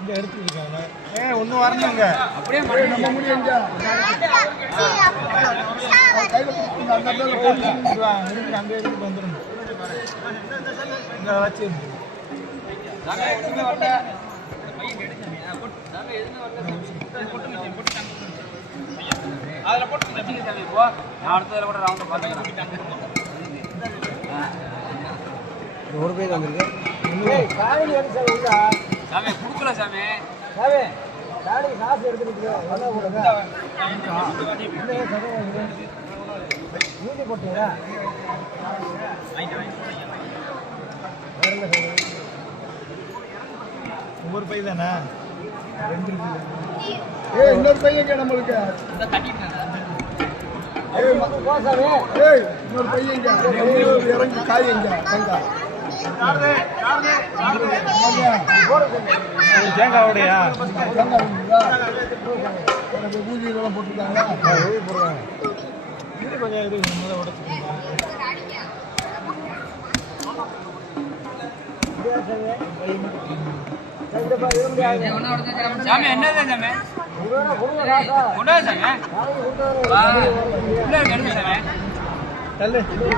இங்க எடுத்துருக்காங்க. ஒண்ணு வரணுங்க. அப்படியே நம்ம முடியுங்க. கையில கொடுத்து அந்த இடத்துல போடுங்க. அங்க எடுத்து வந்துருங்க. இங்க வச்சு நாங்க ஒண்ணுமே வரல. பையன் எடுங்க. நாங்க எதுமே வரல. போட்டுங்க. அதுல போட்டு வச்சிங்க சாமி. போ. நான் அடுத்ததுல கூட ரவுண்ட் பாத்துக்கிறேன். ஒரு பேர் வந்திருக்கு. ஏய் காலையில வந்து சாமி உள்ள. சாமி குடுக்கல சாமி. சாமி காலையில காசு எடுத்துட்டு வந்தா போடுங்க. நீங்க போட்டீங்களா? ஒவ்வொரு பை தானே? ரெண்டு இருக்கு. ஏய் இன்னொரு பையங்க நம்மளுக்கு. இந்த தட்டிட்டேன். ஏய் போ சாமி. ஏய் இன்னொரு பையங்க. இறங்கி காயங்க. தேங்காய். தேங்காவுடையா? பூஜை இதெல்லாம் போட்டுருக்காங்க. இது கொஞ்சம் இது சாமி என்னது சாமி? சாமி